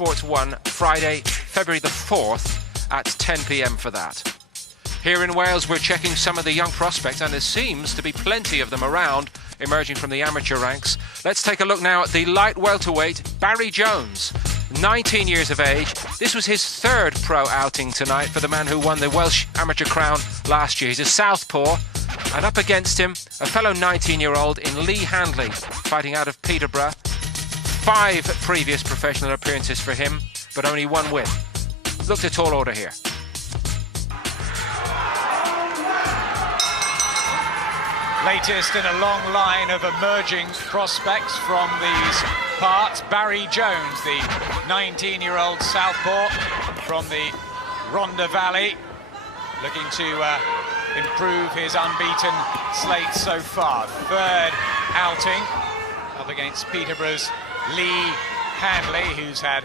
Sports 1, Friday, February the 4th at 10 p.m. for that. Here in Wales, we're checking some of the young prospects, and there seems to be plenty of them around, emerging from the amateur ranks. Let's take a look now at the light welterweight, Barrie Jones, 19 years of age. This was his third pro outing tonight for the man who won the Welsh amateur crown last year. He's a southpaw, and up against him, a fellow 19-year-old in Lea Handley, fighting out of Peterborough. 5 previous professional appearances for him, but only 1 win. Look to tall order here. Latest in a long line of emerging prospects from these parts. Barrie Jones, the 19-year-old southpaw from the Rhondda Valley, looking to improve his unbeaten slate so far. Third outing up against Peterborough's Lea Handley, who's had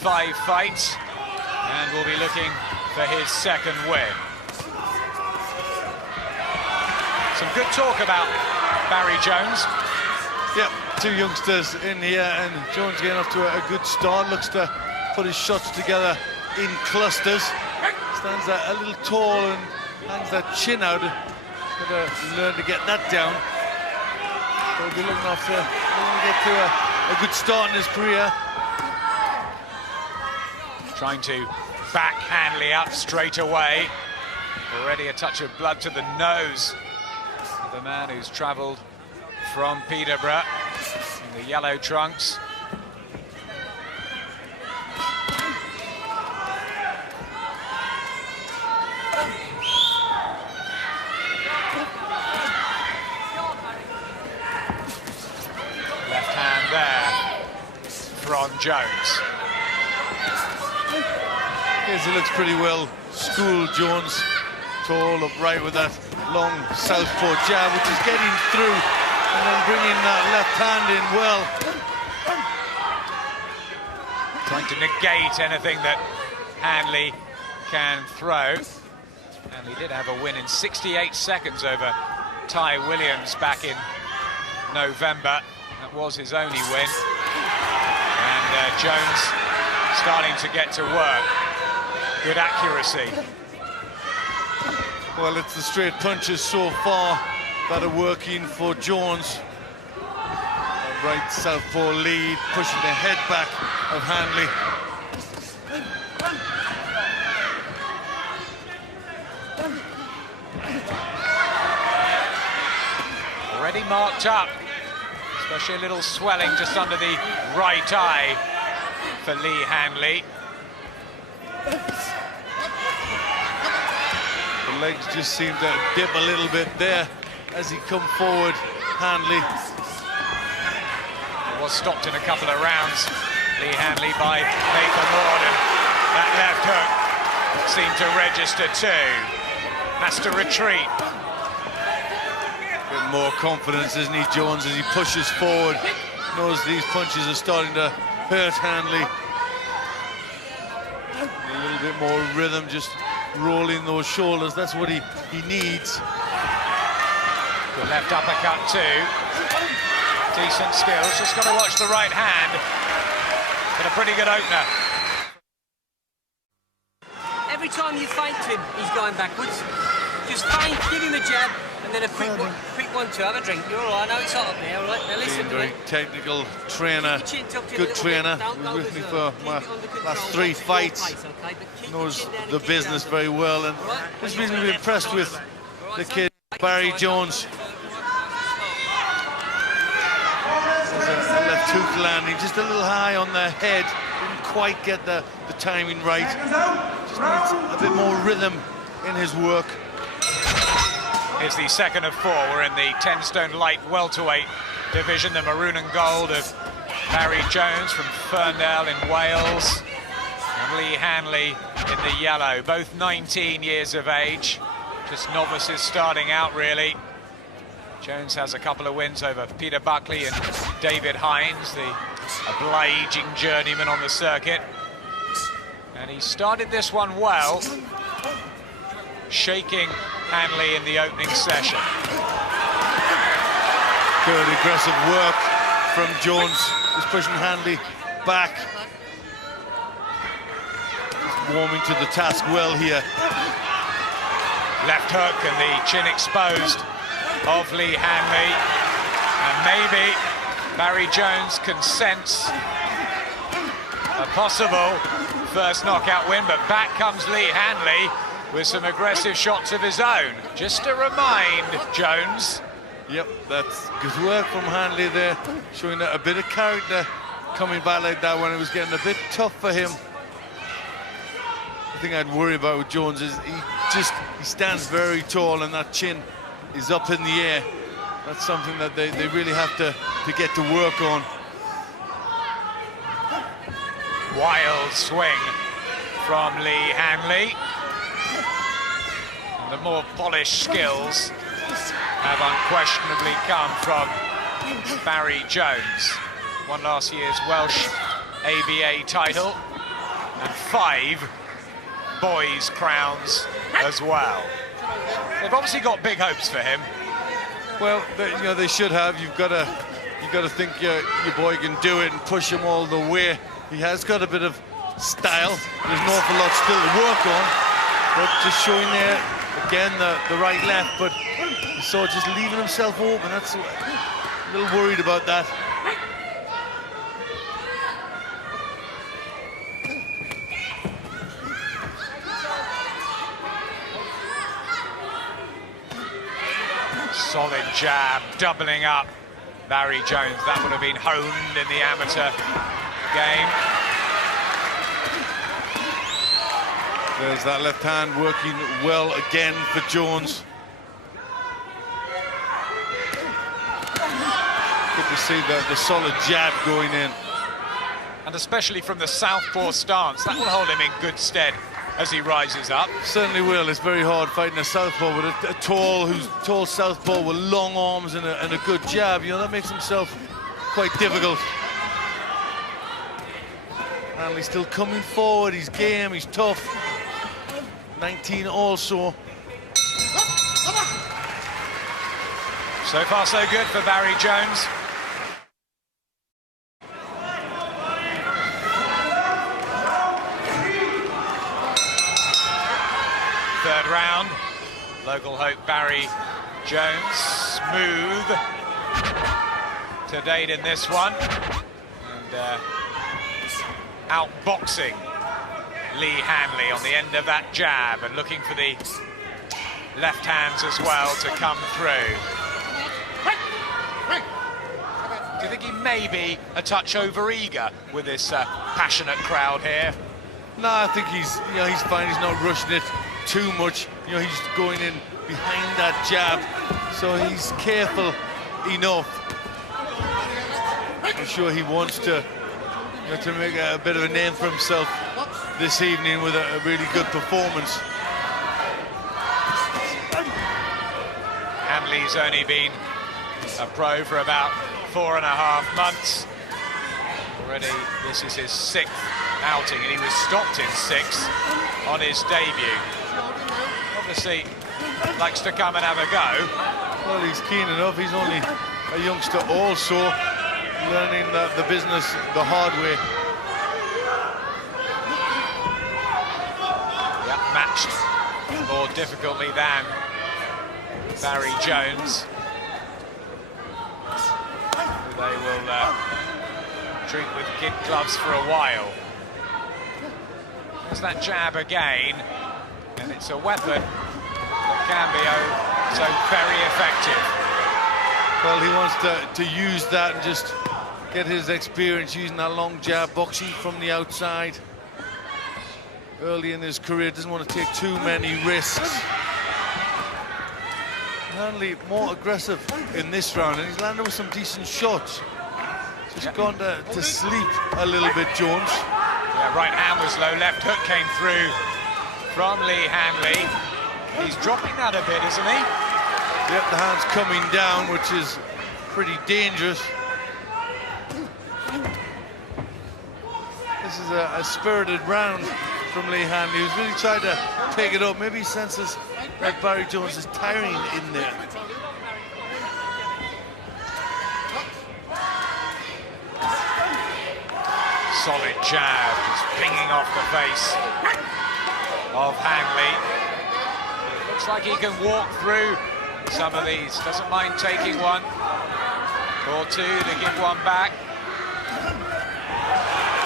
5 fights and will be looking for his second win. Some good talk about Barrie Jones. Yep, 2 youngsters in here, and Jones getting off to a good start. Looks to put his shots together in clusters. Stands there a little tall and hangs that chin out. Got to learn to get that down. So he'll be looking off to get to a good start in his career. Trying to back Handley up straight away. Already a touch of blood to the nose. The man who's travelled from Peterborough in the yellow trunks. Left hand there from Jones. Yes, he looks pretty well schooled, Jones. Tall, upright with that long southpaw jab, which is getting through, and then bringing that left hand in well. Trying to negate anything that Handley can throw. And he did have a win in 68 seconds over Ty Williams back in November. That was his only win. And Jones starting to get to work. Good accuracy. Well, it's the straight punches so far that are working for Jones. Right southpaw lead, pushing the head back of Handley. Already marked up, especially a little swelling just under the right eye for Lea Handley. The legs just seem to dip a little bit there as he come forward, Handley. It was stopped in a couple of rounds, Lea Handley, by Nathan Morden. That left hook seemed to register too. Has to retreat. Getting more confidence, isn't he, Jones, as he pushes forward. Knows these punches are starting to hurt Handley. A little bit more rhythm, just rolling those shoulders. That's what he needs. Good left uppercut too. Decent skills, just got to watch the right hand. But a pretty good opener. Every time you fight him, he's going backwards. Just fine, give him a jab, and then a quick one to have a drink. You're all right, now it's hot up there, all right? Now listen to me. Technical trainer, good trainer. He was with me for my last 3 fights. Knows the business very well, and just been really impressed with the kid, Barrie Jones. There's a left hook landing, just a little high on the head. Didn't quite get the timing right. Just needs a bit more rhythm in his work. Here's the second of 4. We're in the 10-stone light welterweight division. The maroon and gold of Barrie Jones from Ferndale in Wales, and Lea Handley in the yellow. Both 19 years of age, just novices starting out really. Jones has a couple of wins over Peter Buckley and David Hines, the obliging journeyman on the circuit. And he started this one well, shaking Handley in the opening session. Good aggressive work from Jones, just pushing Handley back. warming to the task well here. Left hook and the chin exposed of Lea Handley. And maybe Barrie Jones can sense a possible first knockout win, but back comes Lea Handley with some aggressive shots of his own. Just to remind Jones. Yep, that's good work from Handley there, showing a bit of character coming back like that when it was getting a bit tough for him. The thing I'd worry about with Jones is he stands very tall and that chin is up in the air. That's something that they really have to get to work on. Wild swing from Lea Handley. And the more polished skills have unquestionably come from Barrie Jones. Won last year's Welsh ABA title and 5 boys' crowns as well. They've obviously got big hopes for him. Well, they should have. You've got to think your boy can do it and push him all the way. He has got a bit of style. There's an awful lot still to work on, but just showing there again the right left, but you saw just leaving himself open. That's a little worried about that. Solid jab, doubling up Barrie Jones. That would have been honed in the amateur game. There's that left hand working well again for Jones. Good to see the solid jab going in. And especially from the southpaw stance, that will hold him in good stead as he rises up. Certainly will. It's very hard fighting a southpaw with a tall southpaw with long arms and a good jab. You know, that makes himself quite difficult. Handley's still coming forward. He's game. He's tough. 19 also. So far, so good for Barrie Jones. Third round, local hope Barrie Jones, smooth to date in this one, and outboxing Lea Handley on the end of that jab and looking for the left hands as well to come through. Do you think he may be a touch over-eager with this passionate crowd here? No, I think he's fine. He's not rushing it too much. He's going in behind that jab, so he's careful enough. I'm sure he wants to make a bit of a name for himself this evening with a really good performance. Handley's only been a pro for about 4.5 months. Already, this is his 6th outing, and he was stopped in 6 on his debut. Obviously, likes to come and have a go. Well, he's keen enough. He's only a youngster also, learning the business the hard way. Yeah, matched more difficultly than Barrie Jones. They will treat with kid gloves for a while. There's that jab again, and it's a weapon that can be so very effective. Well, he wants to use that and just get his experience using that long jab, boxing from the outside. Early in his career, doesn't want to take too many risks. Handley more aggressive in this round, and he's landed with some decent shots. Just gone to sleep a little bit, Jones. Yeah, right hand was low, left hook came through from Lea Handley. He's dropping that a bit, isn't he? Yep, the hand's coming down, which is pretty dangerous. This is a spirited round from Lea Handley, who's really tried to pick it up. Maybe he senses that Barrie Jones is tiring in there. Solid jab, just pinging off the face of Handley. Looks like he can walk through some of these. Doesn't mind taking one or two to give one back.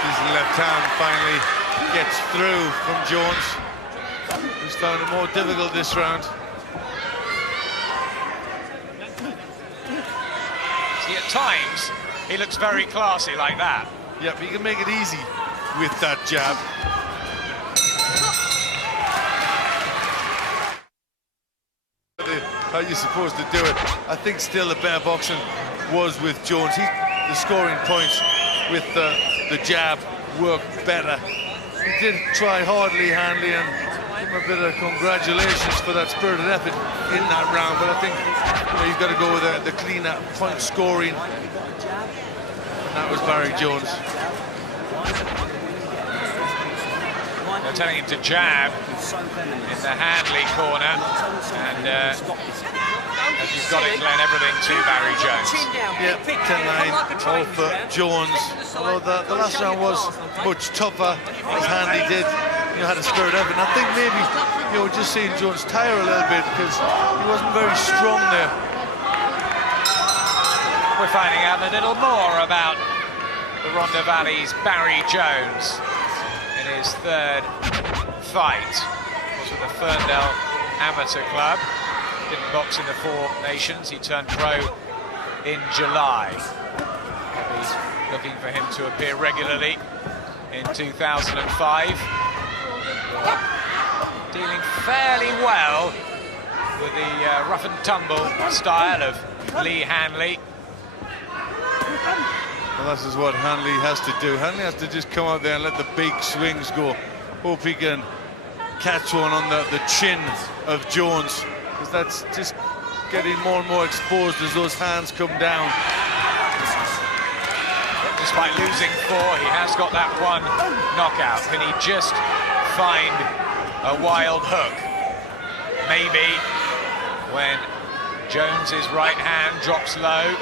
His left hand finally gets through from Jones, who's found it more difficult this round. See, at times, he looks very classy like that. Yep, he can make it easy with that jab. How you're supposed to do it. I think still the better boxing was with Jones. The scoring points with the jab worked better. He did try hard, Lea Handley, and give him a bit of congratulations for that spirited effort in that round. But I think he's got to go with the cleaner point scoring. And that was Barrie Jones. They're telling him to jab in the Handley corner, and as you've got it, Glenn, everything to Barrie Jones. Yeah, 10-9, all for Jones. Although the last round was much tougher, as Handley did, had a spirit effort. And I think maybe, we're just seeing Jones tire a little bit because he wasn't very strong there. We're finding out a little more about the Rhondda Valley's Barrie Jones in his third fight. Was with the Ferndale Amateur Club. Didn't box in the Four Nations. He turned pro in July. He's looking for him to appear regularly in 2005. Dealing fairly well with the rough and tumble style of Lea Handley. Well, this is what Handley has to do. Handley has to just come out there and let the big swings go. Hope he can catch one on the chin of Jones, because that's just getting more and more exposed as those hands come down. Despite losing 4, he has got that one knockout. Can he just find a wild hook? Maybe when Jones's right hand drops low.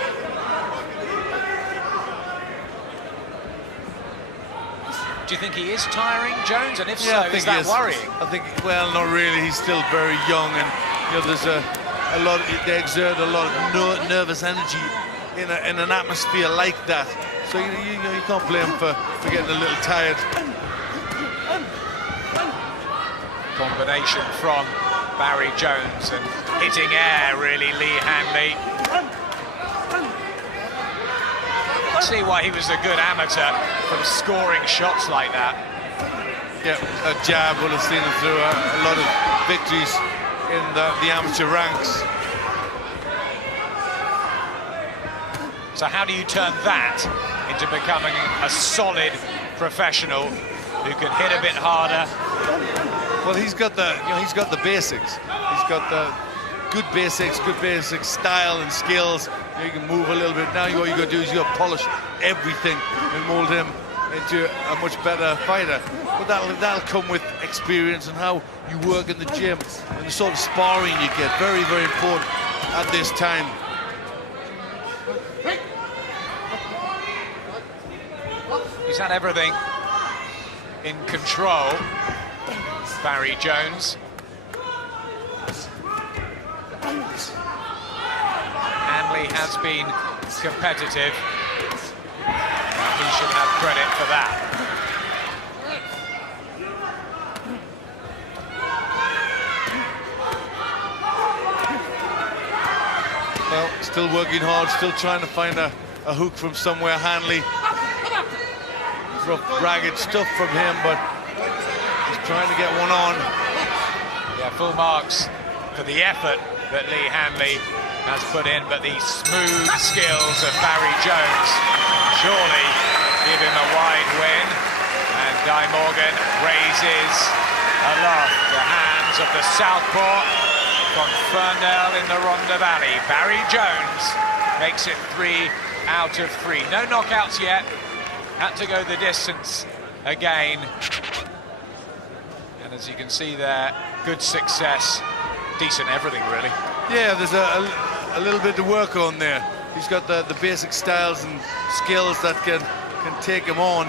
Do you think he is tiring, Jones? And if so, is that worrying? I think, well, not really. He's still very young, and there's a lot. They exert a lot of nervous energy in an atmosphere like that. So you can't blame him for getting a little tired. Combination from Barrie Jones and hitting air, really, Lea Handley. See why he was a good amateur from scoring shots like that. Yeah, a jab will have seen him through a lot of victories in the amateur ranks. So how do you turn that into becoming a solid professional who can hit a bit harder? Well, he's got the basics. He's got the good basic style and skills. You can move a little bit. Now what you got to do is you got to polish everything and mold him into a much better fighter. But that'll come with experience and how you work in the gym and the sort of sparring you get. Very, very important at this time. He's had everything in control, Barrie Jones. Handley has been competitive. He should have credit for that. Well, still working hard, still trying to find a hook from somewhere. Handley, rough, ragged stuff from him, but he's trying to get one on. Yeah, full marks for the effort that Lea Handley has put in, but the smooth skills of Barrie Jones surely give him a wide win. And Guy Morgan raises aloft the hands of the southpaw from Ferndale in the Rhondda Valley. Barrie Jones makes it 3 out of 3. No knockouts yet. Had to go the distance again. And as you can see there, good success. Decent everything, really. Yeah, there's a little bit to work on there. He's got the basic styles and skills that can take him on.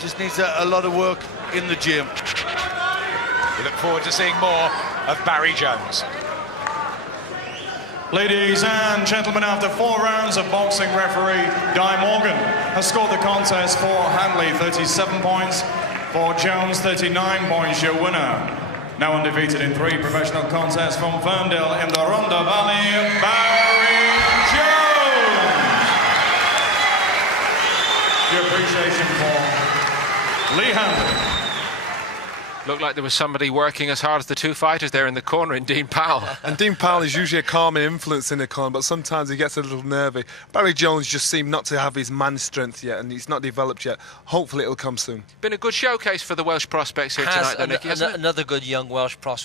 Just needs a lot of work in the gym. We look forward to seeing more of Barrie Jones. Ladies and gentlemen, after 4 rounds of boxing, referee Guy Morgan has scored the contest for Handley 37 points, for Jones 39 points, your winner. Now undefeated in 3 professional contests from Ferndale in the Rhondda Valley, Barrie Jones. Your appreciation for Lea Handley. Looked like there was somebody working as hard as the 2 fighters there in the corner in Dean Powell. And Dean Powell is usually a calming influence in the corner, but sometimes he gets a little nervy. Barrie Jones just seemed not to have his man strength yet, and he's not developed yet. Hopefully it'll come soon. Been a good showcase for the Welsh prospects here tonight, though, Nicky, hasn't it? Another good young Welsh prospect.